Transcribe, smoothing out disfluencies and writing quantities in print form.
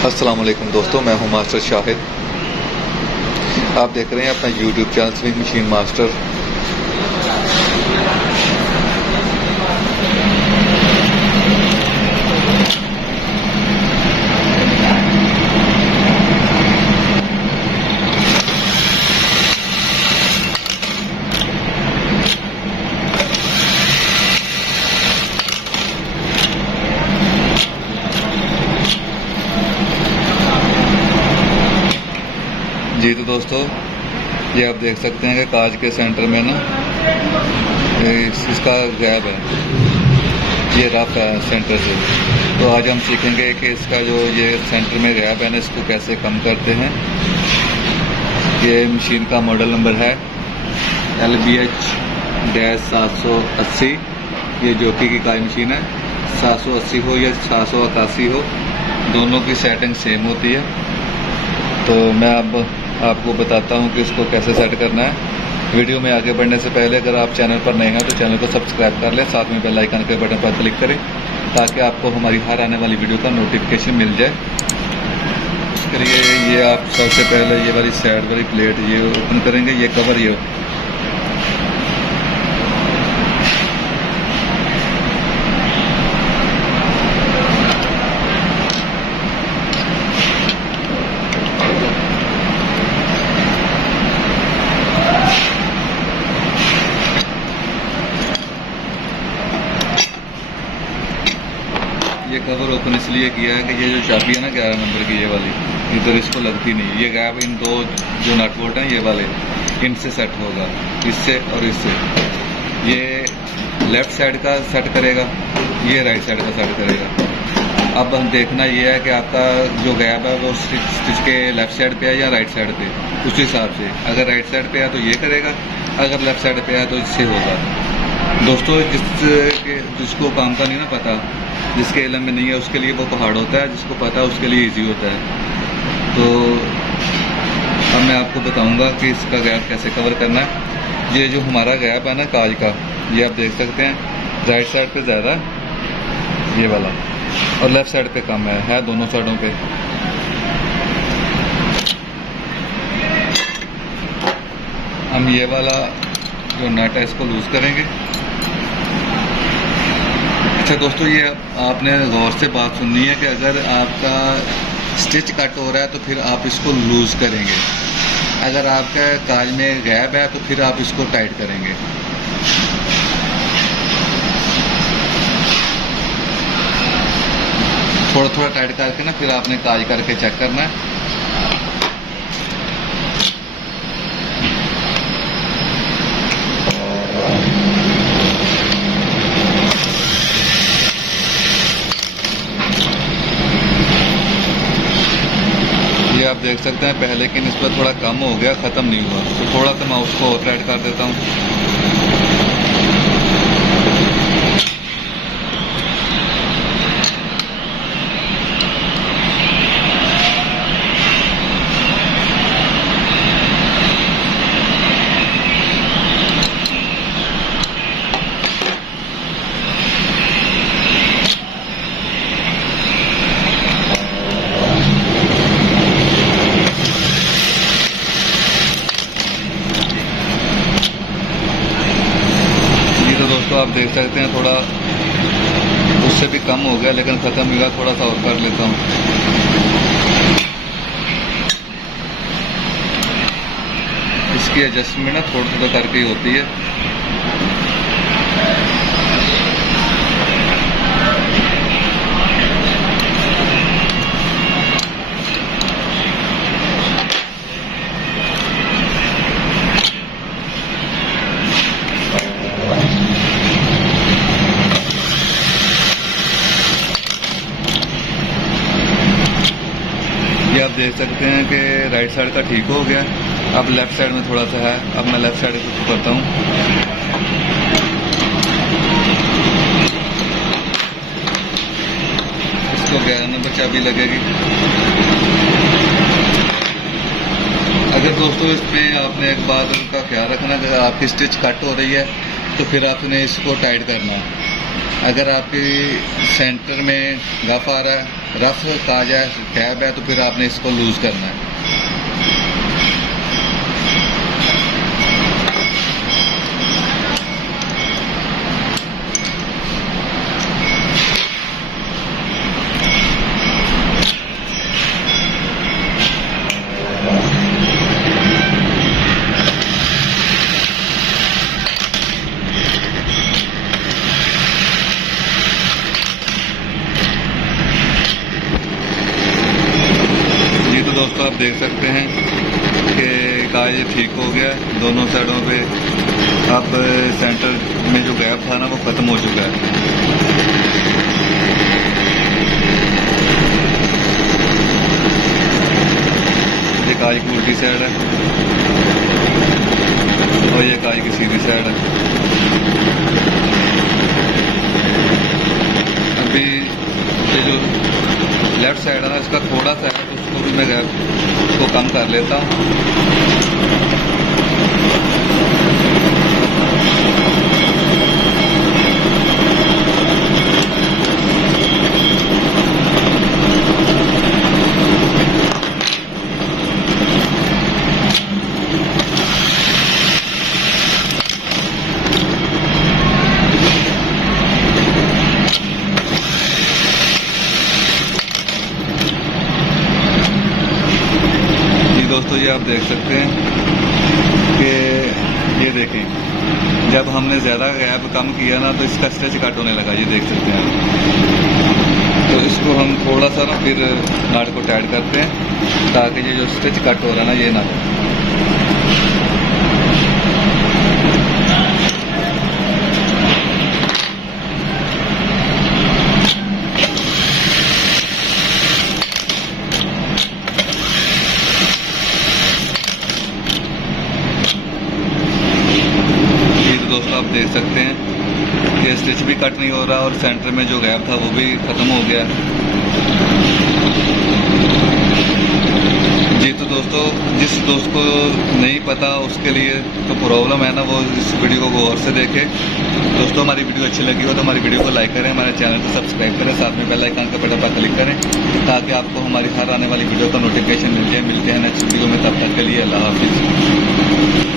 अस्सलाम वालेकुम दोस्तों, मैं हूं मास्टर शाहिद। आप देख रहे हैं अपना YouTube channel swing machine master. जी तो दोस्तों, ये आप देख सकते हैं कि कांच के सेंटर में ना इसका गैप है, ये रफ है सेंटर से। तो आज हम सीखेंगे कि इसका जो ये सेंटर में गैप है ना, इसको कैसे कम करते हैं। ये मशीन का मॉडल नंबर है LBH-780। ये जोकी की काई मशीन है। 780 हो या 781 हो, दोनों की सेटिंग सेम होती है। तो मैं अब आपको बताता हूं कि इसको कैसे सेट करना है। वीडियो में आगे बढ़ने से पहले अगर आप चैनल पर नए हैं तो चैनल को सब्सक्राइब कर लें, साथ में बेल आइकन के बटन पर क्लिक करें ताकि आपको हमारी हर आने वाली वीडियो का नोटिफिकेशन मिल जाए। इसके लिए ये आप सबसे पहले ये वाली साइड वाली प्लेट ये ओपन करेंगे। ये कवर ये कवर ओपन इसलिए किया है कि ये जो चाबी है ना 11 नंबर की, ये वाली इधर इसको लगती नहीं। ये गैप इन दो जो नट बोल्ट हैं ये वाले, इनसे सेट होगा, इससे और इससे। ये लेफ्ट साइड का सेट करेगा, ये राइट साइड का सेट करेगा। अब देखना ये है कि आपका जो गैप है वो स्टिच के लेफ्ट साइड पे है या राइट साइड पे, उस हिसाब से। अगर राइट साइड पे है तो ये करेगा, अगर लेफ्ट साइड पे है तो इससे होगा। दोस्तों, जिसको काम का नहीं ना पता, जिसके इल्म में नहीं है, उसके लिए वो पहाड़ होता है, जिसको पता है उसके लिए इजी होता है। तो अब मैं आपको बताऊंगा कि इसका गैप कैसे कवर करना है। ये जो हमारा गैप है ना काज का, ये आप देख सकते हैं राइट साइड पे ज़्यादा ये वाला और लेफ्ट साइड पे कम है दोनों साइडों पे। हम ये वाला जो नट है इसको लूज करेंगे। अच्छा दोस्तों, ये आपने गौर से बात सुननी है कि अगर आपका स्टिच कट हो रहा है तो फिर आप इसको लूज करेंगे, अगर आपका काज में गैप है तो फिर आप इसको टाइट करेंगे। थोड़ा थोड़ा टाइट करके ना फिर आपने काज करके चेक करना है। ये आप देख सकते हैं पहले की निस्बत थोड़ा कम हो गया, ख़त्म नहीं हुआ। तो थोड़ा सा मैं उसको और टाइट कर देता हूँ। तो आप देख सकते हैं थोड़ा उससे भी कम हो गया, लेकिन ख़त्म हुआ। थोड़ा सा और कर लेता हूँ। इसकी एडजस्टमेंट ना थोड़ा थोड़ा करके ही होती है। ये आप देख सकते हैं कि राइट साइड का ठीक हो गया। अब लेफ्ट साइड में थोड़ा सा है। अब मैं लेफ्ट साइड को करता हूँ। इसको 11 नंबर चाबी लगेगी। अगर दोस्तों इसमें आपने एक बात का ख्याल रखना, अगर आपकी स्टिच कट हो रही है तो फिर आपने इसको टाइट करना है। अगर आपके सेंटर में गफ आ रहा है, रफ कहा जाए गैप है, तो फिर आपने इसको लूज करना है। दोस्तों आप देख सकते हैं कि काज ठीक हो गया, दोनों साइडों पे अब सेंटर में जो गैप था ना वो ख़त्म हो चुका है। ये काज की उल्टी साइड है और ये काज की सीधी साइड है। अभी ये जो लेफ्ट साइड है ना, इसका थोड़ा सा है, तो उसको भी मैं गैप को कम कर लेता हूँ। दोस्तों ये आप देख सकते हैं कि ये देखें, जब हमने ज़्यादा गैप कम किया ना तो इसका स्ट्रेच कट होने लगा, ये देख सकते हैं। तो इसको हम थोड़ा सा ना फिर नाट को टाइट करते हैं ताकि ये जो स्ट्रेच कट हो रहा है ना ये ना हो। दोस्तों आप देख सकते हैं कि स्टिच भी कट नहीं हो रहा और सेंटर में जो गैप था वो भी ख़त्म हो गया। जी तो दोस्तों, जिस दोस्त को नहीं पता उसके लिए तो प्रॉब्लम है ना, वो इस वीडियो को गौर से देखे। दोस्तों हमारी वीडियो अच्छी लगी हो तो हमारी वीडियो को लाइक करें, हमारे चैनल को सब्सक्राइब करें, साथ में बेल आइकन के बटन पर क्लिक करें ताकि आपको हमारी हर आने वाली वीडियो का नोटिफिकेशन मिल जाए। मिलते हैं नेक्स्ट वीडियो में, तब तक के लिए अल्लाह हाफिज़।